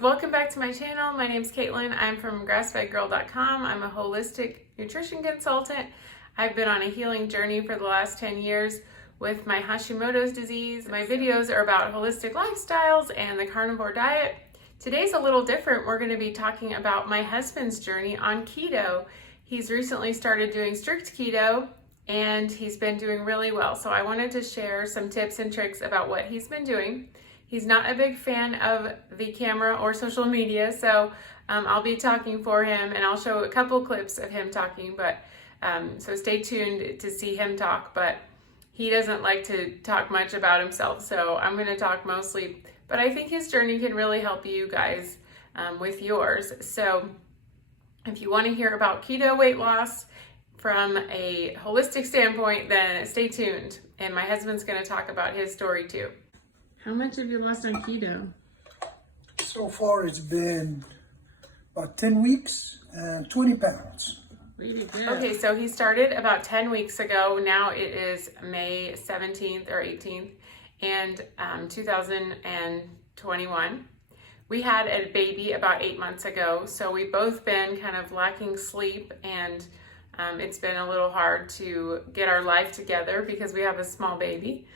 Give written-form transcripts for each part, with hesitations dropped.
welcome back to my channel. My name is Caitlin. I'm from grassfedgirl.com. I'm a holistic nutrition consultant. I've been on a healing journey for the last 10 years with my Hashimoto's disease. My videos are about holistic lifestyles and the carnivore diet. Today's a little different. We're going to be talking about my husband's journey on keto. He's recently started doing strict keto and he's been doing really well. So I wanted to share some tips and tricks about what he's been doing. He's not a big fan of the camera or social media, so I'll be talking for him and I'll show a couple clips of him talking, but so stay tuned to see him talk, but he doesn't like to talk much about himself, so I'm going to talk mostly, but I think his journey can really help you guys with yours. So if you want to hear about keto weight loss from a holistic standpoint, then stay tuned, and my husband's going to talk about his story too. How much have you lost on keto? So far it's been about 10 weeks and 20 pounds. Really good. Okay, so he started about 10 weeks ago. Now it is May 17th or 18th and 2021. We had a baby about 8 months ago, so we've both been kind of lacking sleep, and it's been a little hard to get our life together because we have a small baby.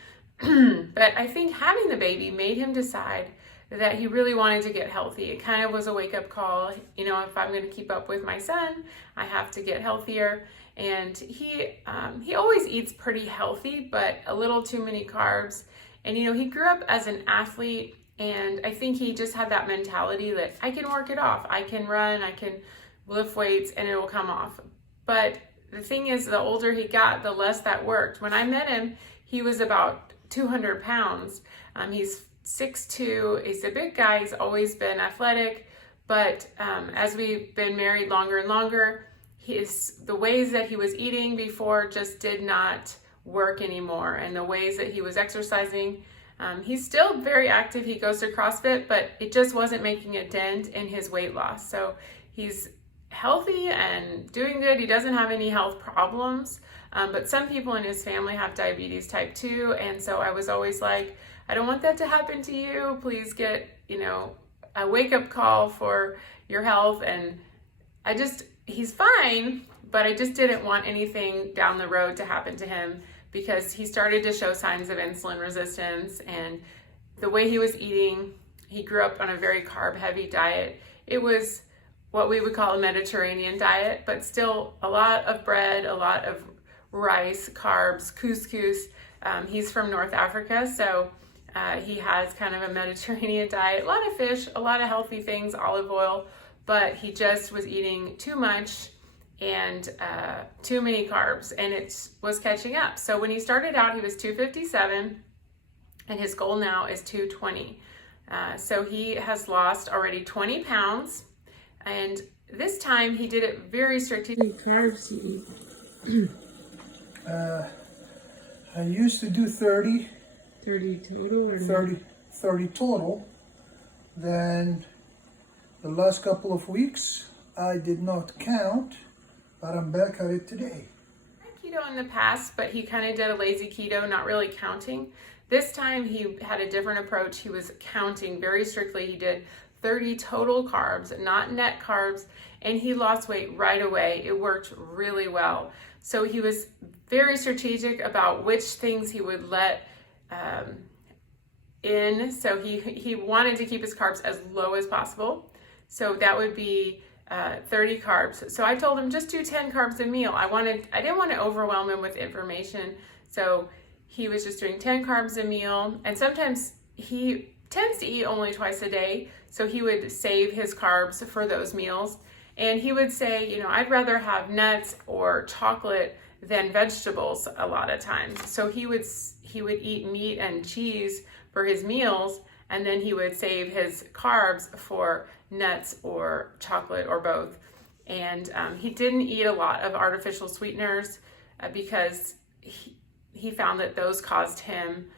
But I think having the baby made him decide that he really wanted to get healthy. It kind of was a wake-up call. You know, if I'm going to keep up with my son, I have to get healthier. And he always eats pretty healthy, but a little too many carbs. And you know, he grew up as an athlete, and I think he just had that mentality that I can work it off. I can run, I can lift weights, and it will come off. But the thing is, the older he got, the less that worked. When I met him, he was about 200 pounds. He's 6'2". He's a big guy. He's always been athletic, but as we've been married longer and longer, the ways that he was eating before just did not work anymore, and the ways that he was exercising, he's still very active. He goes to CrossFit, but it just wasn't making a dent in his weight loss. So he's healthy and doing good. He doesn't have any health problems. But some people in his family have diabetes type 2, and so I was always like, I don't want that to happen to you. Please get, you know, a wake-up call for your health. And he's fine, but I just didn't want anything down the road to happen to him because he started to show signs of insulin resistance, and the way he was eating, he grew up on a very carb-heavy diet. It was what we would call a Mediterranean diet, but still a lot of bread, a lot of rice, carbs, couscous. He's from North Africa, so he has kind of a Mediterranean diet, a lot of fish, a lot of healthy things, olive oil, but he just was eating too much and too many carbs, and it was catching up. So when he started out, he was 257, and his goal now is 220. So he has lost already 20 pounds, and this time he did it very strategically. Carbs he eat. I used to do 30. 30 total or 30 total. Then the last couple of weeks, I did not count, but I'm back at it today. Keto in the past, but he kind of did a lazy keto, not really counting. This time he had a different approach. He was counting very strictly. He did 30 total carbs, not net carbs, and he lost weight right away. It worked really well. So he was very strategic about which things he would let in. So he wanted to keep his carbs as low as possible. So that would be 30 carbs. So I told him just do 10 carbs a meal. I didn't want to overwhelm him with information. So he was just doing 10 carbs a meal. And sometimes he tends to eat only twice a day. So he would save his carbs for those meals. And he would say, you know, I'd rather have nuts or chocolate than vegetables a lot of times. So he would eat meat and cheese for his meals, and then he would save his carbs for nuts or chocolate or both. And he didn't eat a lot of artificial sweeteners because he found that those caused him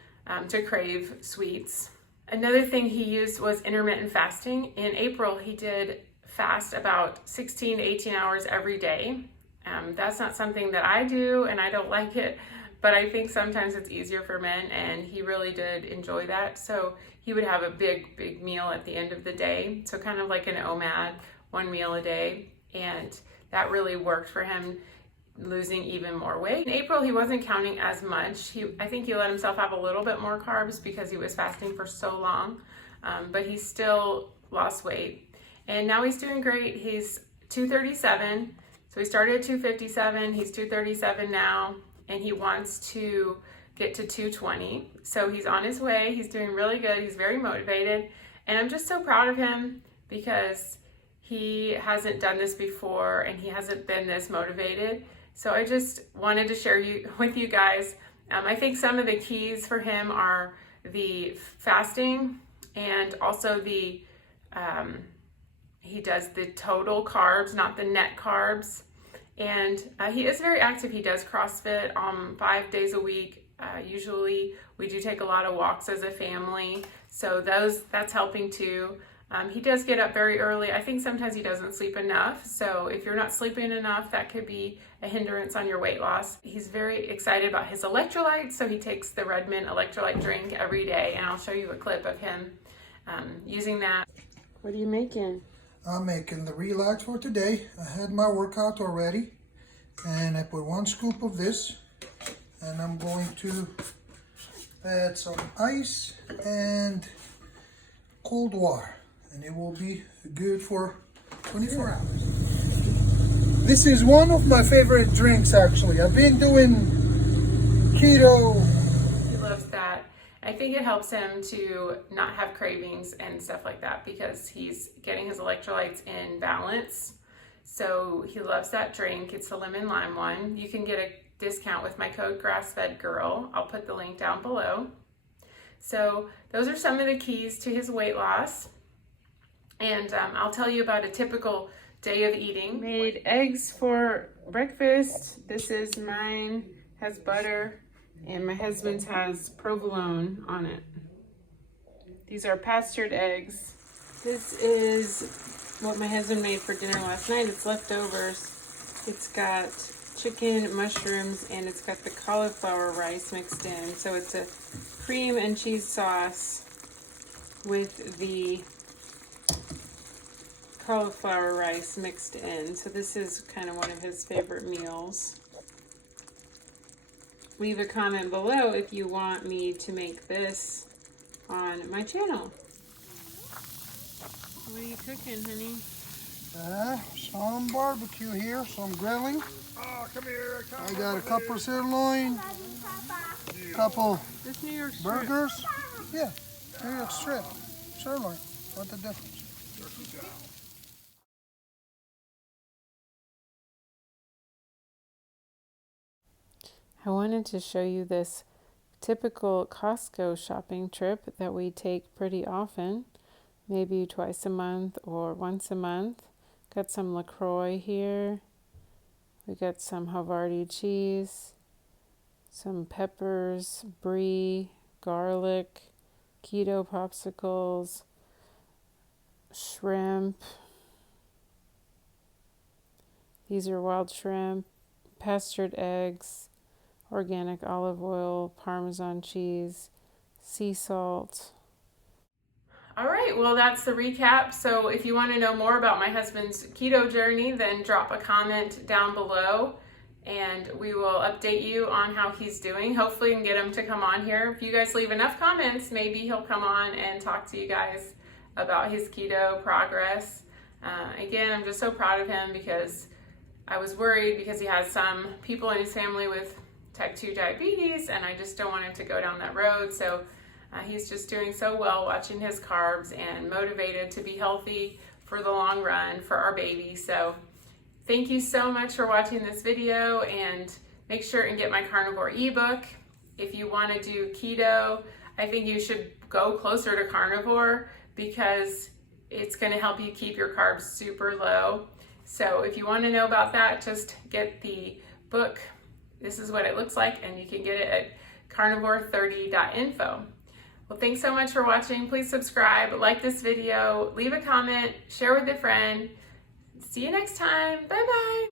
to crave sweets. Another thing he used was intermittent fasting. In April, he did fast about 16 to 18 hours every day. That's not something that I do, and I don't like it, but I think sometimes it's easier for men, and he really did enjoy that. So he would have a big meal at the end of the day. So kind of like an OMAD, 1 meal a day. And that really worked for him, losing even more weight. In April, he wasn't counting as much. I think he let himself have a little bit more carbs because he was fasting for so long, but he still lost weight. And now he's doing great. He's 237. So he started at 257. He's 237 now, and he wants to get to 220. So he's on his way. He's doing really good. He's very motivated. And I'm just so proud of him because he hasn't done this before and he hasn't been this motivated. So I just wanted to share with you guys. I think some of the keys for him are the fasting, and also he does the total carbs, not the net carbs. And he is very active. He does CrossFit 5 days a week. Usually we do take a lot of walks as a family, so that's helping too. He does get up very early. I think sometimes he doesn't sleep enough. So if you're not sleeping enough, that could be a hindrance on your weight loss. He's very excited about his electrolytes. So he takes the Redmond electrolyte drink every day. And I'll show you a clip of him using that. What are you making? I'm making the relax for today. I had my workout already. And I put 1 scoop of this. And I'm going to add some ice and cold water. And it will be good for 24 hours. This is one of my favorite drinks, actually. I've been doing keto. He loves that. I think it helps him to not have cravings and stuff like that because he's getting his electrolytes in balance. So he loves that drink. It's the lemon lime one. You can get a discount with my code GrassFedGirl. I'll put the link down below. So those are some of the keys to his weight loss. And I'll tell you about a typical day of eating. Made eggs for breakfast. This is mine, has butter, and my husband's has provolone on it. These are pastured eggs. This is what my husband made for dinner last night. It's leftovers. It's got chicken, mushrooms, and it's got the cauliflower rice mixed in. So it's a cream and cheese sauce with the cauliflower rice mixed in. So this is kind of one of his favorite meals. Leave a comment below if you want me to make this on my channel. What are you cooking, honey? Some barbecue here, some grilling. Oh, come here. I got a couple of sirloin, couple This New York strip. burgers. Yeah, New York strip, sirloin. What the difference? I wanted to show you this typical Costco shopping trip that we take pretty often, maybe twice a month or once a month. Got some LaCroix here. We got some Havarti cheese, some peppers, brie, garlic, keto popsicles, shrimp. These are wild shrimp, pastured eggs, organic olive oil, Parmesan cheese, sea salt. All right, well, that's the recap. So if you want to know more about my husband's keto journey, then drop a comment down below and we will update you on how he's doing. Hopefully we can get him to come on here. If you guys leave enough comments, maybe he'll come on and talk to you guys about his keto progress. Again, I'm just so proud of him because I was worried because he has some people in his family with type 2 diabetes, and I just don't want him to go down that road. So he's just doing so well watching his carbs and motivated to be healthy for the long run for our baby. So thank you so much for watching this video, and make sure and get my carnivore ebook. If you want to do keto, I think you should go closer to carnivore because it's going to help you keep your carbs super low. So if you want to know about that, just get the book. This is what it looks like, and you can get it at carnivore30.info. Well, thanks so much for watching. Please subscribe, like this video, leave a comment, share with a friend. See you next time. Bye-bye.